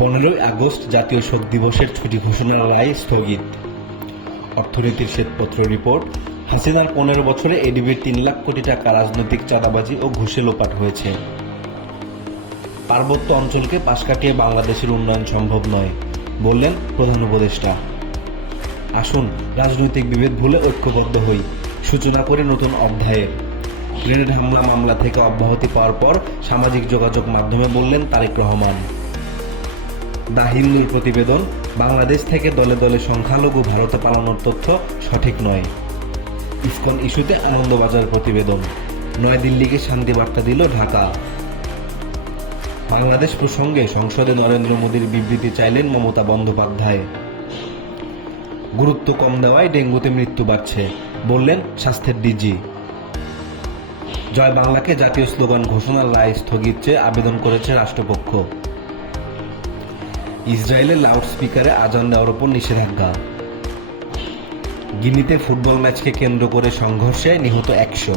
পনেরোই আগস্ট জাতীয় শোক দিবসের ছুটি ঘোষণার রায় স্থগিত। অর্থনীতির শ্বেতপত্র রিপোর্ট, হাসিনার পনেরো বছরে এডিবির তিন লাখ কোটি টাকা রাজনৈতিক চাঁদাবাজি ও ঘুষে লোপাট হয়েছে। পার্বত্য অঞ্চলকে পাশ কাটিয়ে বাংলাদেশের উন্নয়ন সম্ভব নয়, বললেন প্রধান উপদেষ্টা। আসুন, রাজনৈতিক বিভেদ ভুলে ঐক্যবদ্ধ হই, সূচনা করে নতুন অধ্যায়ের। গ্রেনেড হামলা মামলা থেকে অব্যাহতি পাওয়ার পর সামাজিক যোগাযোগ মাধ্যমে বললেন তারেক রহমান। দা হিন্দুর প্রতিবেদন, বাংলাদেশ থেকে দলে দলে সংখ্যালঘু ভারতে পালানোর তথ্য সঠিক নয়। ইসকন ইস্যুতে আনন্দবাজার প্রতিবেদন, নয়াদিল্লিকে শান্তি বার্তা দিল ঢাকা। বাংলাদেশ প্রসঙ্গে সংসদে নরেন্দ্র মোদীর বিবৃতি চাইলেন মমতা বন্দ্যোপাধ্যায়। গুরুত্ব কম দেওয়ায় ডেঙ্গুতে মৃত্যু বাড়ছে, বললেন স্বাস্থ্যের ডিজি। জয় বাংলাকে জাতীয় স্লোগান ঘোষণার রায় স্থগিত চেয়ে আবেদন করেছে রাষ্ট্রপক্ষ। ইসরায়েলের লাউডস্পিকারে আজান দেওয়ার উপর নিষেধাজ্ঞা। গিনিতে ফুটবল ম্যাচকে কেন্দ্র করে সংঘর্ষে নিহত একশো।